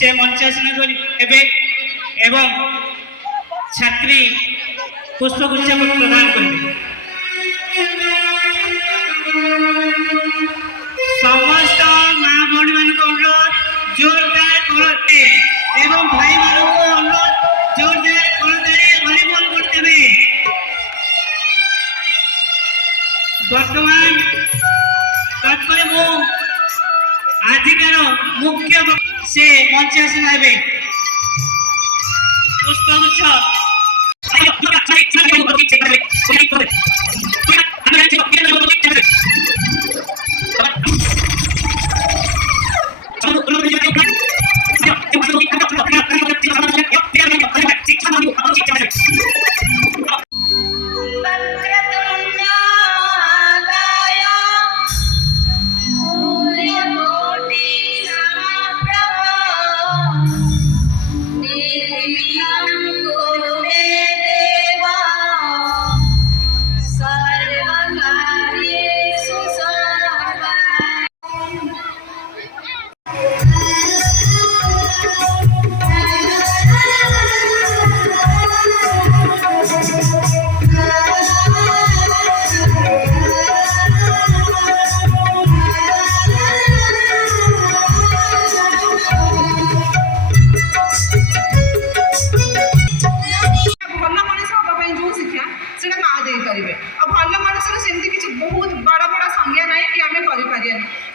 से मंचासन करें एवं छात्री पुष्पगुच्छ प्रदान करेंगे। समस्त माँ भौणी मान अनुरोध जोरदार करते एवं भाई मान अनुरोध जोरदार करते हरिबोल करते। बर्तमान तत्पर मु आजिकार मुख्य से मंचासन हे पुष्पगुच्छ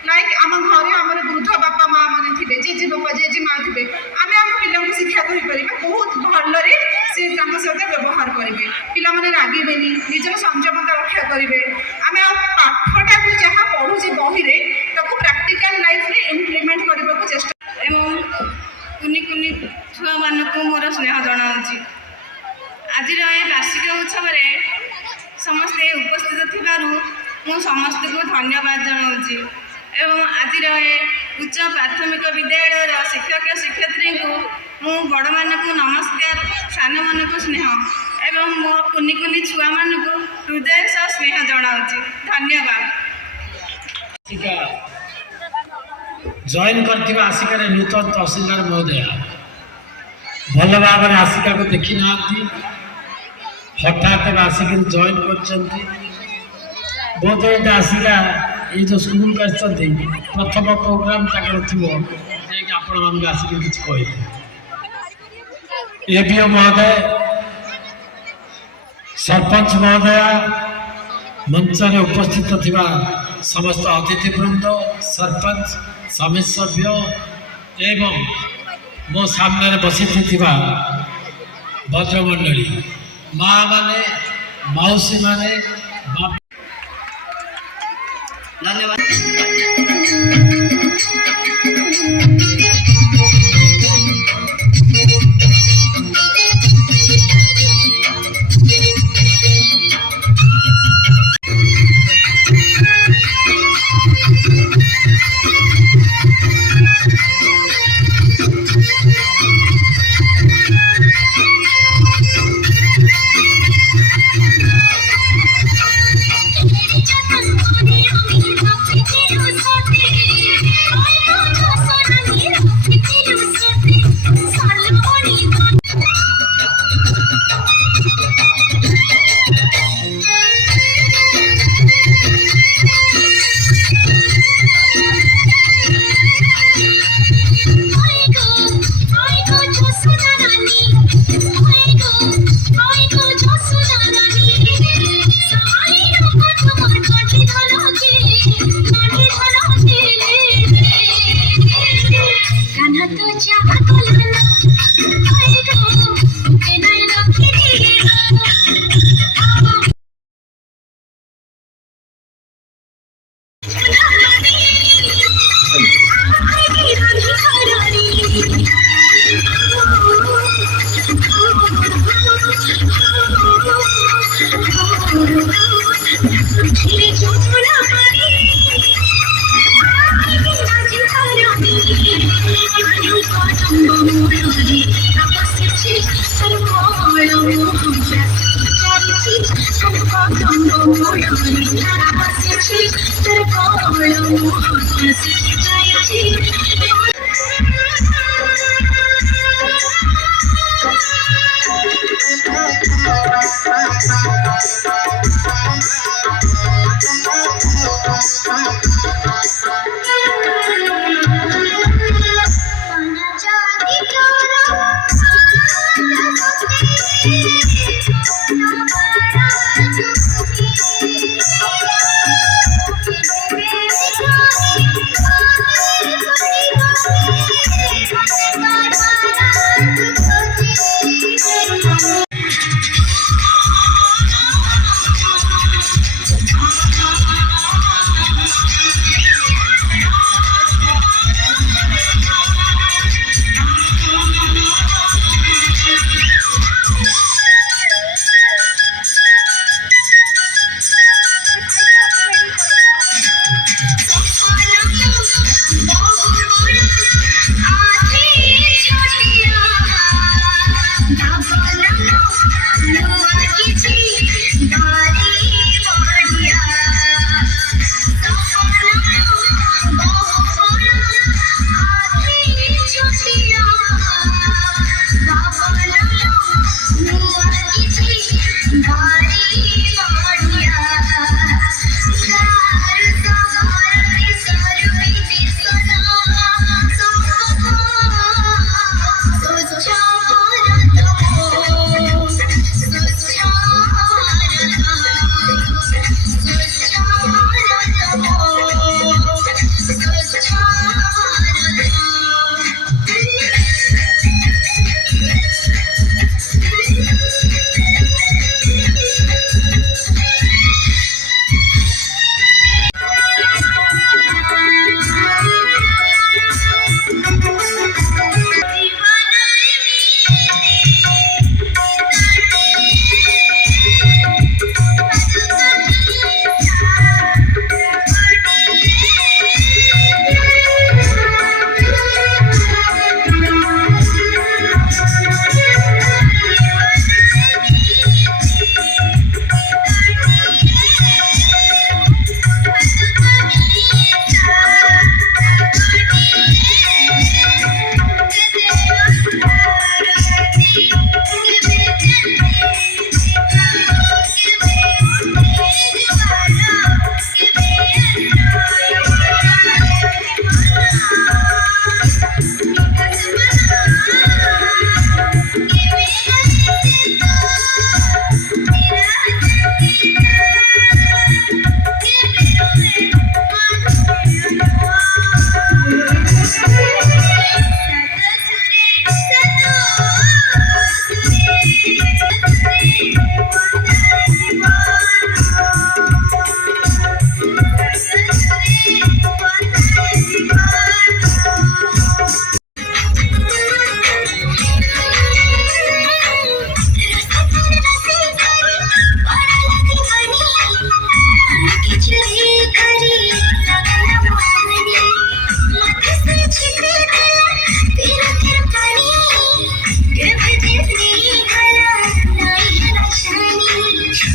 लाइक आम घर आम वृद्ध बापा माँ मैंने थे जेजे बापा जेजे माँ थे आम आम पिला शिक्षा कर बहुत भल्ले सी सहित व्यवहार करेंगे पिला मैंने रागे निजर संयमता रक्षा करेंगे आम पाठटा को जहाँ पढ़ुचे बही प्राक्टिकल लाइफ रे इम्प्लीमेंट करने को चेष्टा एवं कुनि कुनि छुआ मानक मोर स्नेह जनाऊँगी। आज वार्षिक उत्सव समस्ते उपस्थित थिबारु मु समस्त को धन्यवाद जनाऊँगी एवं आज उच्च प्राथमिक विद्यालय शिक्षक शिक्षयित्री को मु बड़ मान को नमस्कार सान मान को स्नेह एवं मो कुनि कुनि छुआ मान को हृदय सह स्नेह जनाऊँगी। धन्यवाद। जॉइन कर आसिका नूतन तहसीलदार महोदय भल भाव आसिका को देखी ना हठात आसिक जॉइन कर बहुत आसिका ये जो स्कूल का प्रथम प्रोग्राम थी आपण मान आसिक किसी कही एपीओ महोदय सरपंच महोदय मंच में उपस्थित थिबा समस्त अतिथिवृंद सरपंच समिति सभ्य एवं मो सामने बसी भद्रमंडली माँ माने मौसी माने धन्यवाद।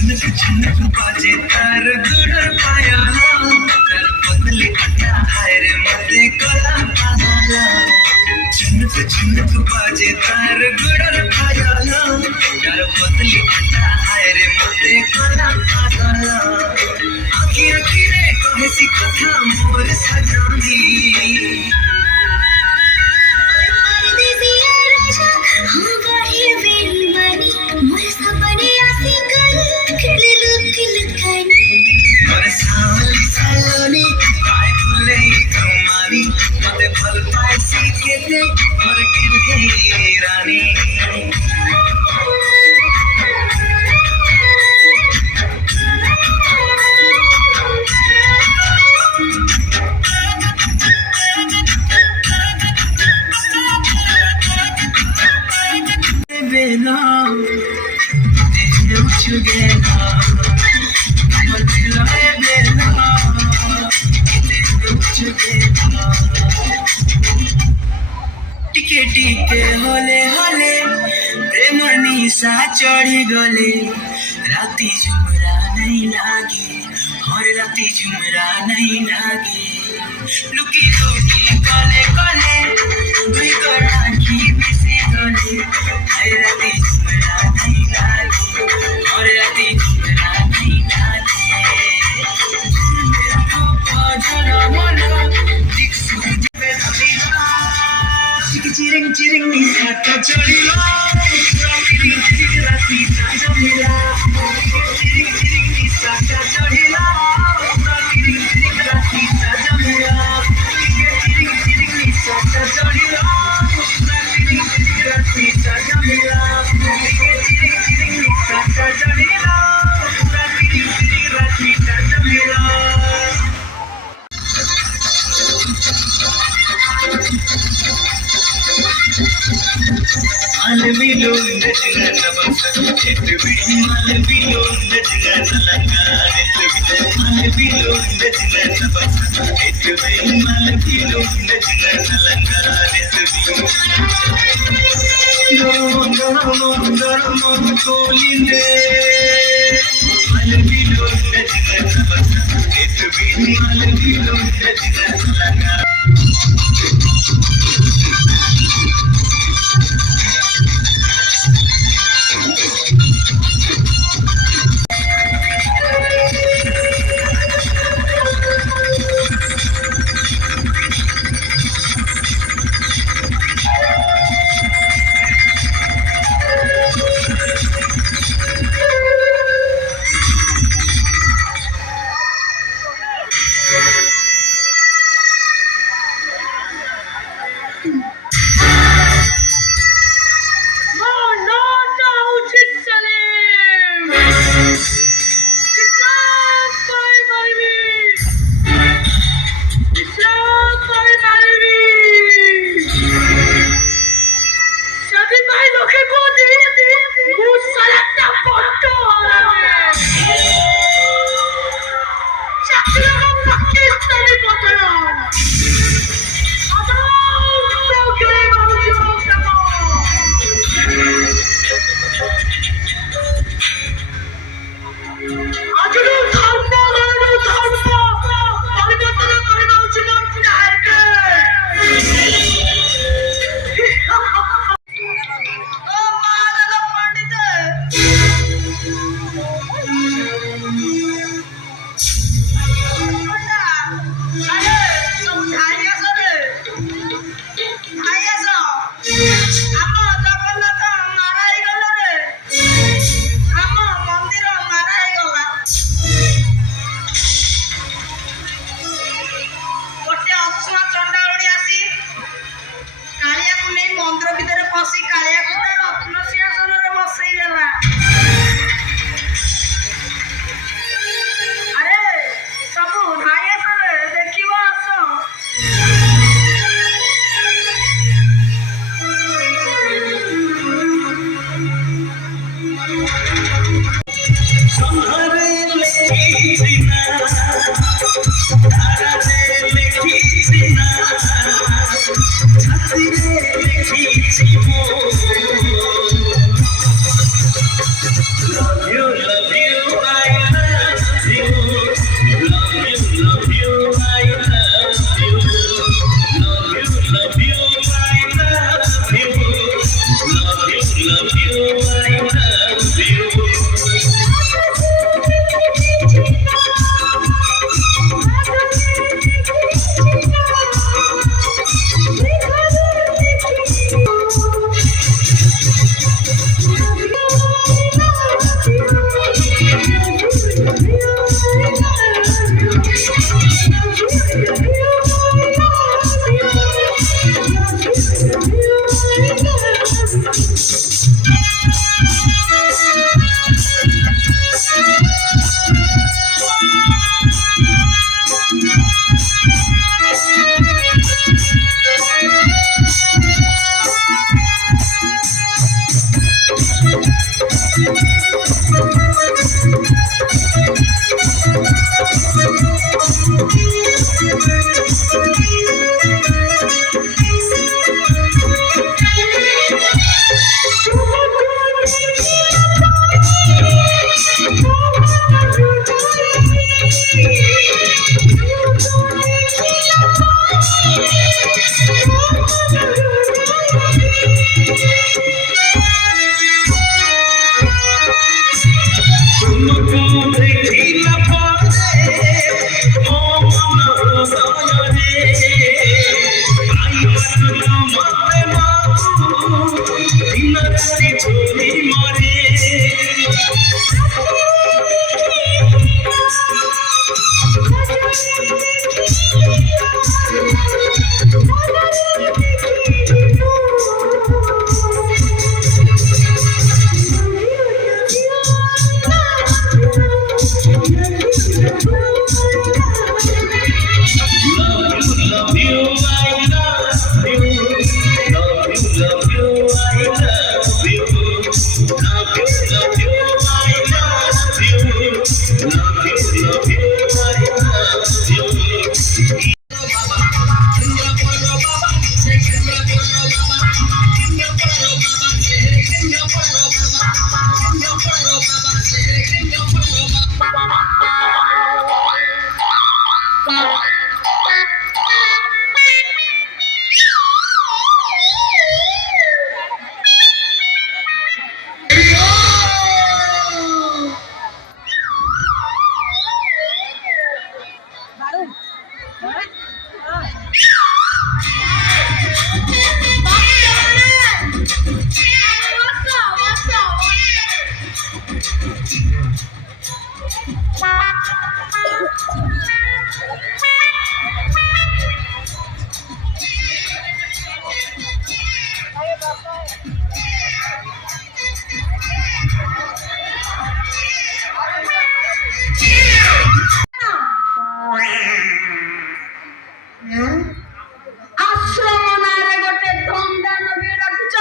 बाजे तार गुडर पाया तर बदली कटा हायर मध्ये कला पाहाला झुनक बाजे तार गुडर पाया तर बदली कटा हायर मध्ये कला पाहाला आखी आखी रे कहसी कथा मोर सजानी टिके टिके हले हले प्रेम निशा चढ़ी गले राती झुमरा नहीं लागे और राती झुमरा नहीं लागे लुकी लुकी कले कले दुई को राखी बिसे गले राती झुमरा नहीं लागे ଆଶ୍ରମ ନାଁରେ ଗୋଟେ ଧନ୍ଦା ଲଗେଇ ରଖିଛ।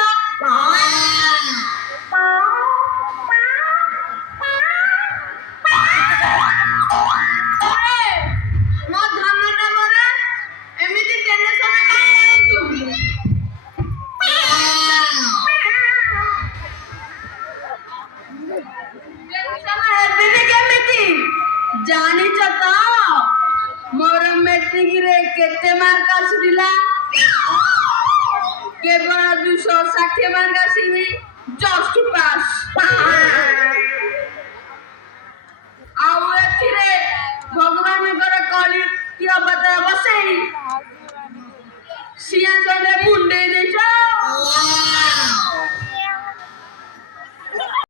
ମୋ ଧନଟା ମୋର ଏମିତି ଟେନସନ କାହିଁ ହେଇଛୁ? ଟେନସନ ହେବିନି କେମିତି ଜାଣିଛ ତ? ମୋର ମେଟ୍ରିକରେ କେତେ ମାର୍କ ଆସିଥିଲା? କେବଳ 260 ମାର୍କ ଆସିନି, ଜଷ୍ଟ ପାସ୍। ଆଉ ଏଥିରେ ଭଗବାନଙ୍କର କଳି କି ଅବତାର ବସେଇ ସିଂହାସନରେ ମୁଣ୍ଡେଇ ଦେଇଛ।